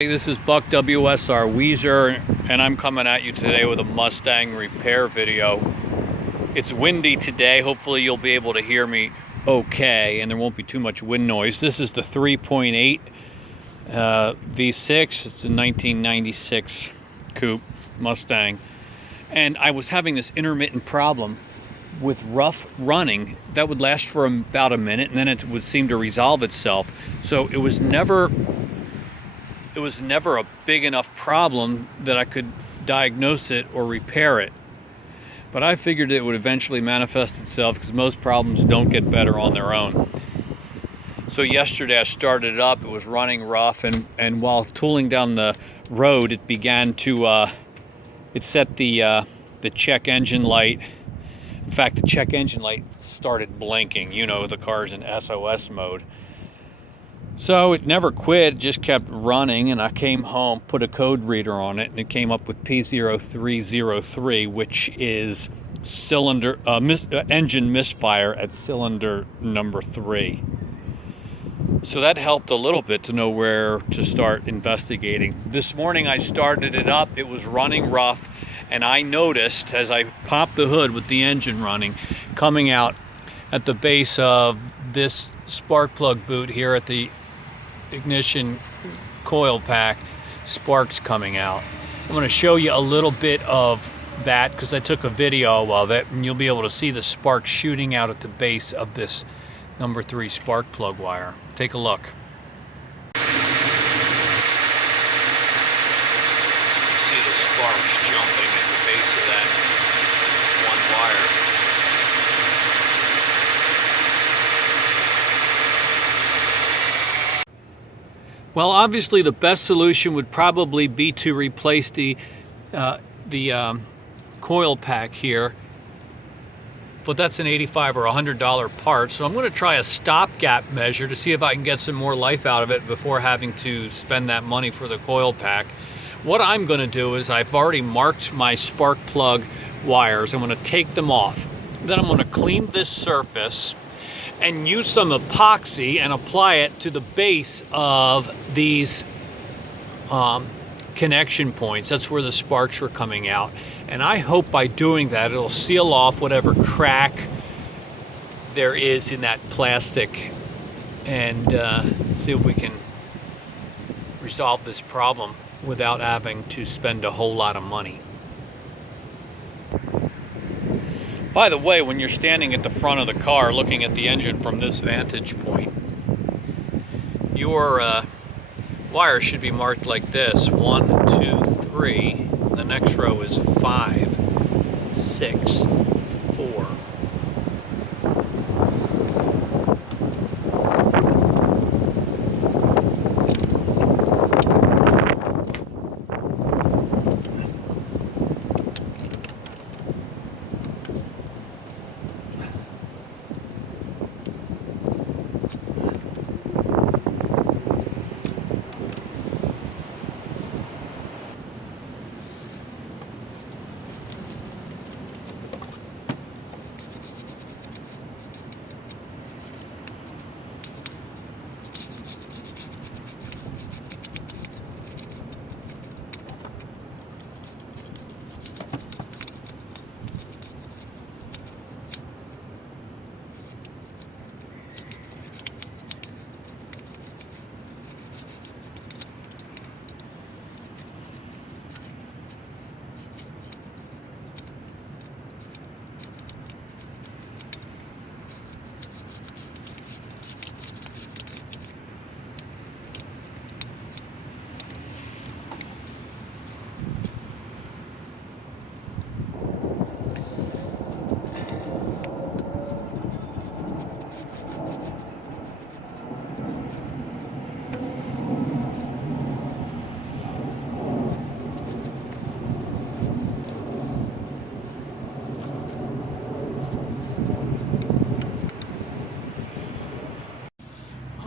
Hey, this is Buck WSR Weezer, and I'm coming at you today with a Mustang repair video. It's windy today. Hopefully you'll be able to hear me okay and there won't be too much wind noise. This is the 3.8 V6. It's a 1996 coupe Mustang, and I was having this intermittent problem with rough running that would last for about a minute, and then it would seem to resolve itself. So it was never a big enough problem that I could diagnose it or repair it. But I figured it would eventually manifest itself because most problems don't get better on their own. So yesterday I started it up. It was running rough, and while tooling down the road, it began to it set the check engine light. In fact, the check engine light started blinking. You know, the car's in SOS mode. So it never quit, it just kept running, and I came home, put a code reader on it, and it came up with P0303, which is engine misfire at cylinder number 3. So that helped a little bit to know where to start investigating. This morning I started it up, it was running rough, and I noticed as I popped the hood with the engine running, coming out at the base of this spark plug boot here at the ignition coil pack, sparks coming out. I'm going to show you a little bit of that because I took a video of it, and you'll be able to see the sparks shooting out at the base of this number 3 spark plug wire. Take a look. You see the sparks jumping at the base of that one wire. Well, obviously the best solution would probably be to replace the coil pack here, but that's an $85 or $100 part, so I'm going to try a stopgap measure to see if I can get some more life out of it before having to spend that money for the coil pack. What I'm going to do is, I've already marked my spark plug wires. I'm going to take them off. Then I'm going to clean this surface and use some epoxy and apply it to the base of these connection points. That's where the sparks were coming out. And I hope by doing that, it'll seal off whatever crack there is in that plastic, and see if we can resolve this problem without having to spend a whole lot of money. By the way, when you're standing at the front of the car looking at the engine from this vantage point, your wire should be marked like this: 1, 2, 3. The next row is 5, 6, 4.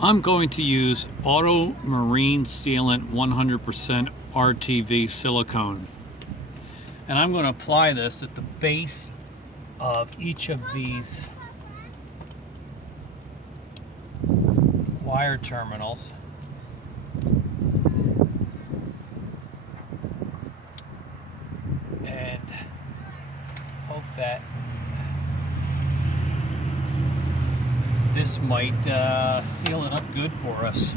I'm going to use Auto Marine Sealant 100% RTV silicone, and I'm going to apply this at the base of each of these wire terminals. might seal it up good for us.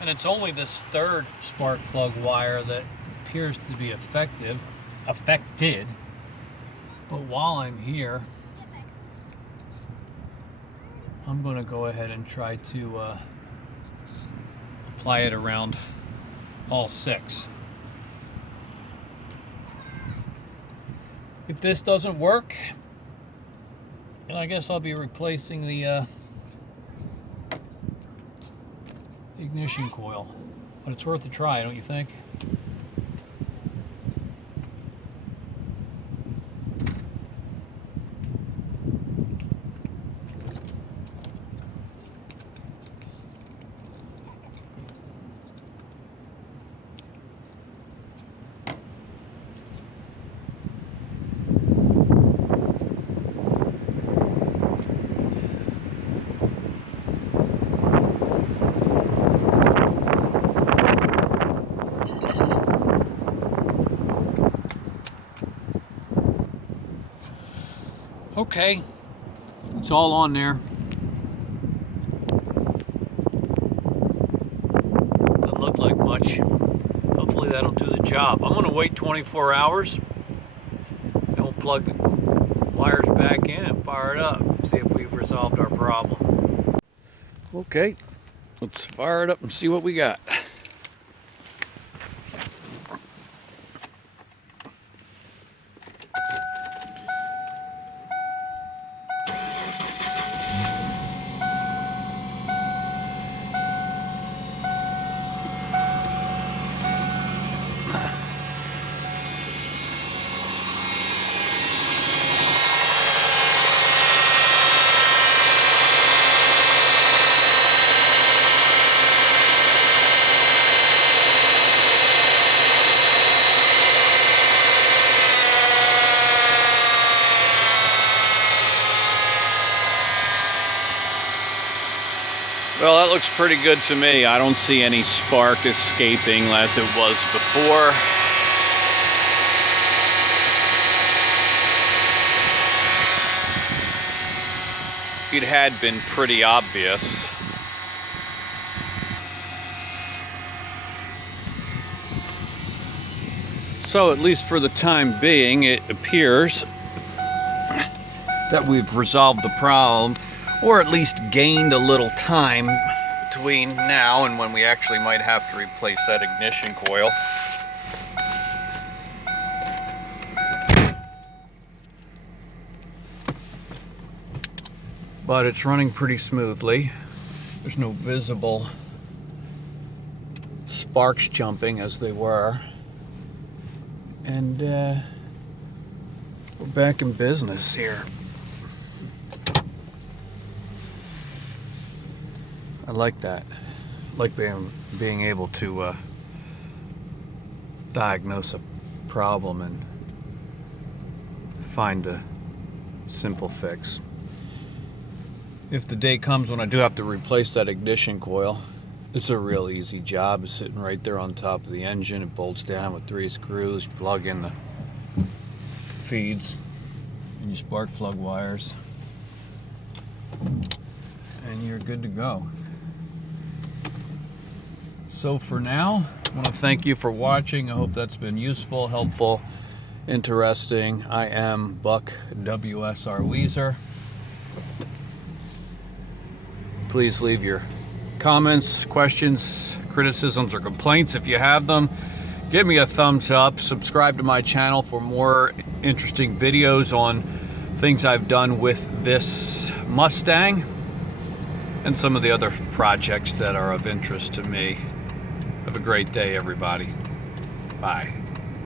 And it's only this third spark plug wire that appears to be affected. But while I'm here, I'm going to go ahead and try to apply it around all 6. If this doesn't work, then I guess I'll be replacing the ignition coil. But it's worth a try, don't you think? Okay, it's all on there. Doesn't look like much. Hopefully that'll do the job. I'm going to wait 24 hours and we'll plug the wires back in and fire it up. See if we've resolved our problem. Okay, let's fire it up and see what we got. Well, that looks pretty good to me. I don't see any spark escaping as it was before. It had been pretty obvious. So, at least for the time being, it appears that we've resolved the problem, or at least gained a little time between now and when we actually might have to replace that ignition coil. But it's running pretty smoothly. There's no visible sparks jumping as they were. And we're back in business here. I like that. I like being able to diagnose a problem and find a simple fix. If the day comes when I do have to replace that ignition coil, it's a real easy job. It's sitting right there on top of the engine. It bolts down with 3 screws. You plug in the feeds and your spark plug wires, and you're good to go. So for now, I want to thank you for watching. I hope that's been useful, helpful, interesting. I am Buck WSR Weezer. Please leave your comments, questions, criticisms, or complaints if you have them. Give me a thumbs up. Subscribe to my channel for more interesting videos on things I've done with this Mustang and some of the other projects that are of interest to me. Have a great day, everybody. Bye.